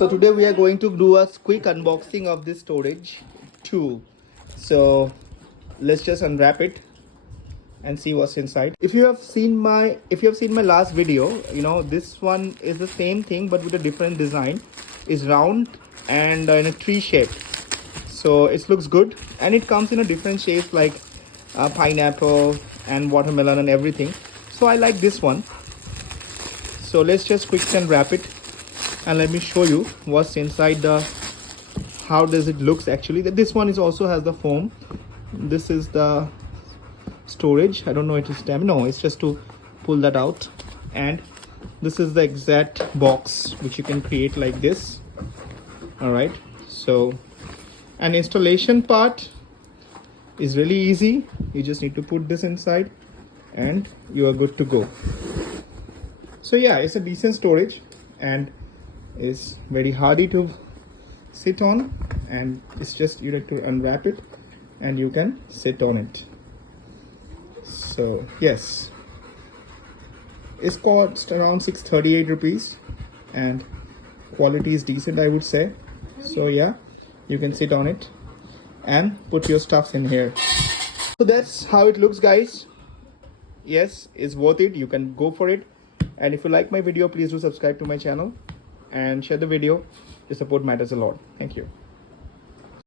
So today we are going to do a quick unboxing of this storage tool. So let's just unwrap it and see what's inside. If you have seen my last video, you know this one is the same thing but with a different design. It's round and in a tree shape. So it looks good and it comes in a different shapes like pineapple and watermelon and everything. So I like this one. So let's just quickly unwrap it and let me show you what's inside how does it looks actually. This one is also has the foam. This is the storage. I don't know, it is damn, no, it's just to pull that out. And this is the exact box which you can create like this. All right, so an installation part is really easy. You just need to put this inside and you are good to go. So yeah, it's a decent storage and is very hardy to sit on, and it's just you have to unwrap it and you can sit on it. So yes, it's cost around 638 rupees and quality is decent, I would say. So yeah, you can sit on it and put your stuffs in here. So that's how it looks, guys. Yes, it's worth it. You can go for it. And if you like my video, please do subscribe to my channel and share the video. The support matters a lot. Thank you.